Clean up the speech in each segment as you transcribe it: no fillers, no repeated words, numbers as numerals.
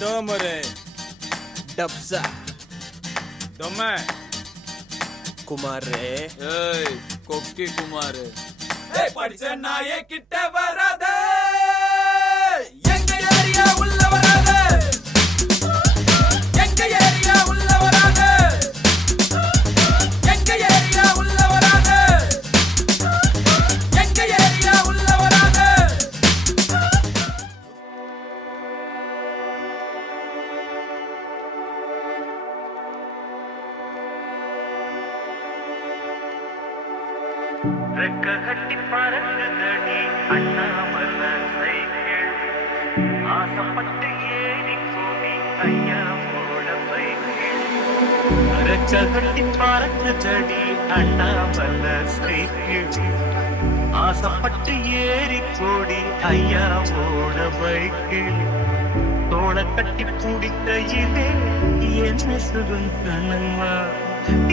டோமரு டப்ஸா தொம்ம குமாரே ஏய் கொக்கி குமார் படிச்ச நாயே கிட்ட வராத எங்க ஏரியா உள்ள வராத எங்க ஏரியா உள்ள வராத எங்க ஏரியா உள்ள வராத எங்க ஏரியா உள்ள வராத ரெக்க கட்டி பறக்குதடி அண்ணாமல சைக்கிள் ஆசைப்பட்டு ஏறி கூடி ஐயா போட சைக்கிள் ரெக்க கட்டி பறக்குதடி அண்ணாமல சைக்கிள் ஆசைப்பட்டு ஏறி கூடி ஐயா போட பைக்கிள் தோள கட்டி பிடிக்கையிலே என்ன சுகம் கண்ணம்மா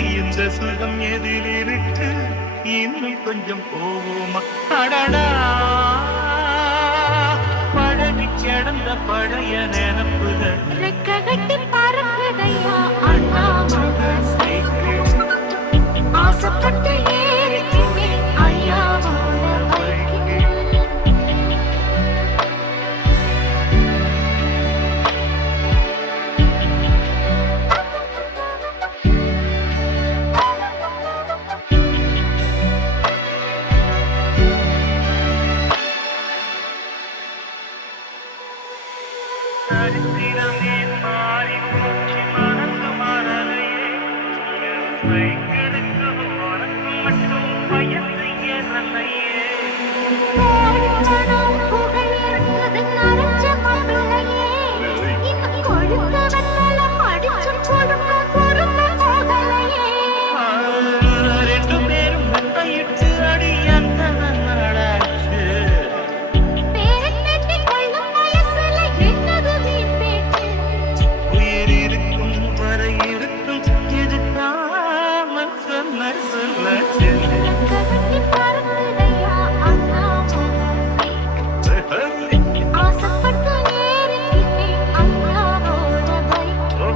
இந்த சுகம் எதில் இருக்கு இன்னும் கொஞ்சம் போவோமா அடடா பழகி கிடந்த பழைய நினப்புல ரெக்க கட்டி பறக்குதையா அண்ணாமலை சைக்கிள் ஆசைப்பட்டு ஏறிக்கினே ஐயாவோட பைக்கில் சரித்திரமே மாறி போச்சு மனசு மாறலையே சைக்கிளுக்கு உனக்கு மட்டும் வயசு ஏறலையே ஓடிவனம் புகழ் இருக்குது நரச்ச மாப்பிள்ளையே இன்னும் கொழுக்க வெத்தல படிச்சு கொடுக்க பொறுமை போகலையே ரெண்டு பேரும் கையிட்டு அடி அந்த நாடாச்சு பேரன் பேத்தி கொள்ளும் வயசுல என்னது வீண் பேச்சு உயிர் இருக்கும் வரை இருக்கும் இது காமல் சொன்ன சொல்லாச்சு ரெக்க கட்டி பறக்குதையா அண்ணாமலை சைக்கிள் ஆசைப்பட்டு ஏறிக்கினே ஐயாவோட பைக்கில்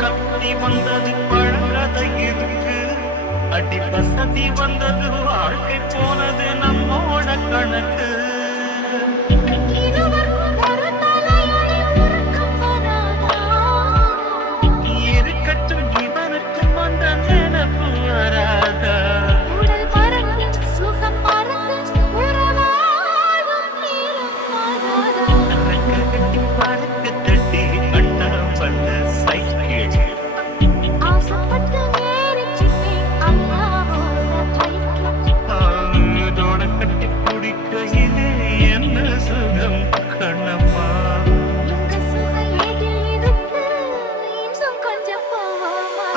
கத்தி வந்தது பழங்கதை இருக்கு அடி வசதி வந்தது வாழ்க்கை போனது நம்மோட கணக்கு இருவருக்கும் ஒரு தலையணை உறக்கம் வராதா இருக்கட்டும் இவனுக்கும் அந்த நினைப்பு வராதா உடல் பறந்து சுகம் பறந்து உறவாடும் நேரம் வராதா ரெக்க கட்டி பறக்கு தட்டி அண்ணா பண்ண சைக்கிள் ஆசைப்பட்டு ஏறிக்கினே ஐயாவோட பைக்கில் இதோட கட்டி குடிக்கையிலே என்ன சுகம் கண்ணம்மா இந்த சுகம் எதில் இருக்கு இன்னும் கொஞ்சம் போவோமா